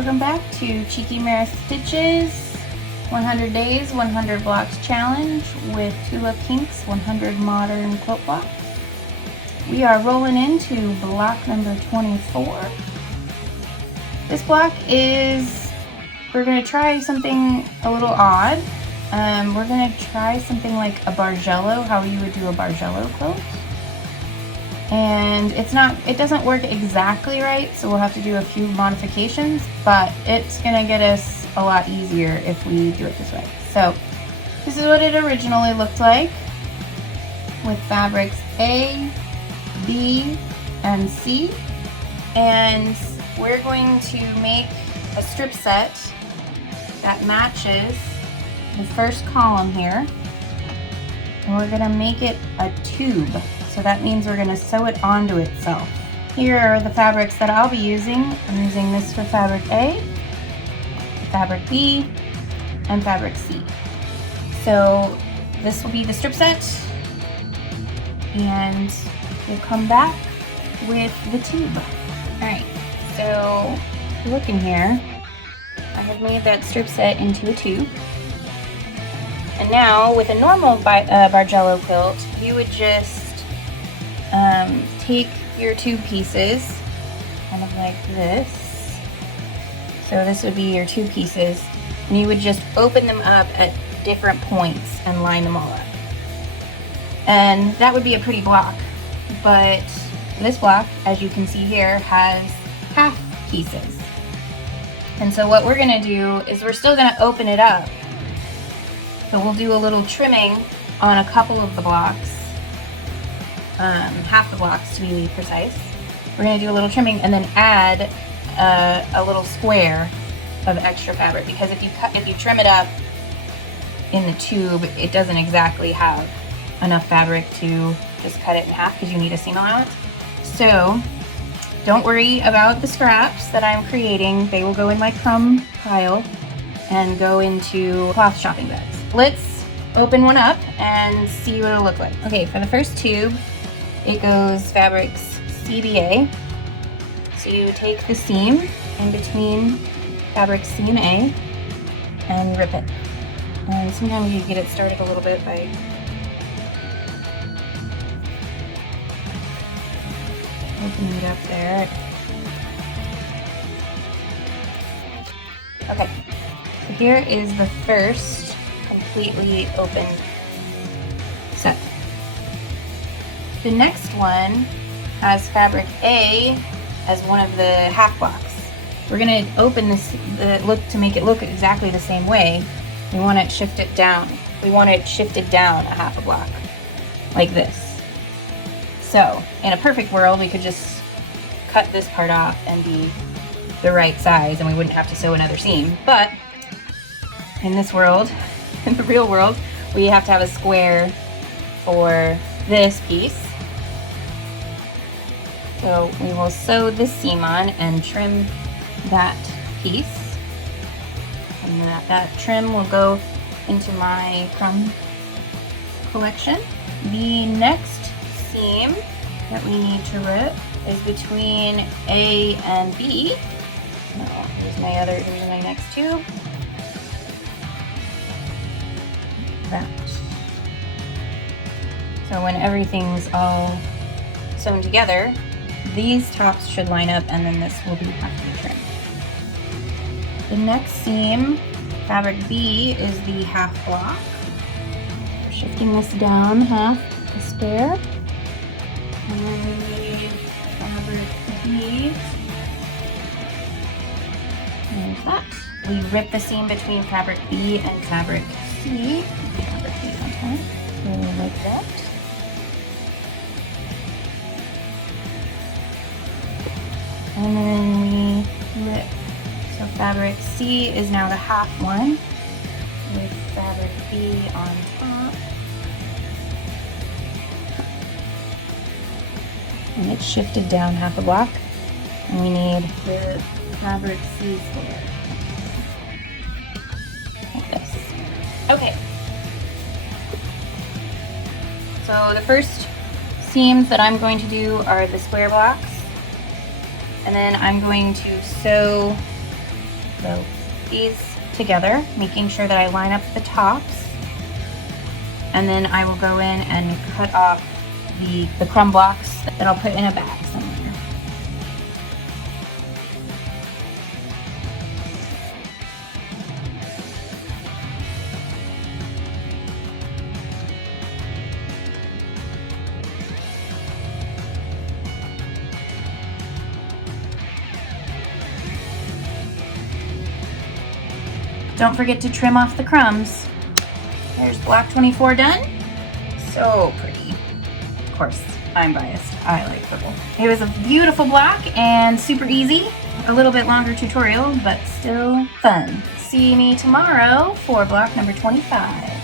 Welcome back to Cheeky Mara Stitches 100 Days, 100 Blocks Challenge with Tula Pink's 100 Modern Quilt Blocks. We are rolling into block number 24. This block is, we're going to try something a little odd. We're going to try something like a Bargello, how you would do a Bargello quilt. And it doesn't work exactly right, so we'll have to do a few modifications, but it's gonna get us a lot easier if we do it this way. So this is what it originally looked like with fabrics A, B, and C. And we're going to make a strip set that matches the first column here. And we're gonna make it a tube. So that means we're gonna sew it onto itself. Here are the fabrics that I'll be using. I'm using this for fabric A, fabric B, and fabric C. So this will be the strip set, and we'll come back with the tube. All right, so look in here. I have made that strip set into a tube. And now with a normal Bargello quilt, you would just take your tube pieces, kind of like this. So this would be your two pieces, and you would just open them up at different points and line them all up. And that would be a pretty block, but this block, as you can see here, has half pieces. And so what we're gonna do is we're still gonna open it up, but we'll do a little trimming on a couple of the blocks. Half the blocks to be precise. We're going to do a little trimming and then add a little square of extra fabric, because if you trim it up in the tube, it doesn't exactly have enough fabric to just cut it in half because you need a seam allowance. So don't worry about the scraps that I'm creating. They will go in my crumb pile and go into cloth shopping bags. Let's open one up and see what it'll look like. Okay, for the first tube, it goes fabrics CBA. So you take the seam in between fabric C and A and rip it. And sometimes you get it started a little bit by opening it up there. Okay, so here is the first completely open set. The next one has fabric A as one of the half blocks. We're going to open this to make it look exactly the same way. We want it shifted down. We want it shifted down a half a block, like this. So in a perfect world, we could just cut this part off and be the right size, and we wouldn't have to sew another seam. But in this world, in the real world, we have to have a square for this piece. So we will sew this seam on and trim that piece. And that trim will go into my crumb collection. The next seam that we need to rip is between A and B. Here's my next tube. That. So when everything's all sewn together, these tops should line up, and then this will have to be trimmed. The next seam, fabric B, is the half block. We're shifting this down half to spare. And then we need fabric B. There's that. We rip the seam between fabric B and fabric C. Fabric B on top. So like that. And then we rip. So fabric C is now the half one with fabric B on top. And it's shifted down half a block. And we need the fabric C square. Like this. Okay. So the first seams that I'm going to do are the square blocks. And then I'm going to sew So these together, making sure that I line up the tops. And then I will go in and cut off the crumb blocks that I'll put in a bag somewhere. Don't forget to trim off the crumbs. There's block 24 done. So pretty. Of course, I'm biased. I like purple. It was a beautiful block and super easy. A little bit longer tutorial, but still fun. See me tomorrow for block number 25.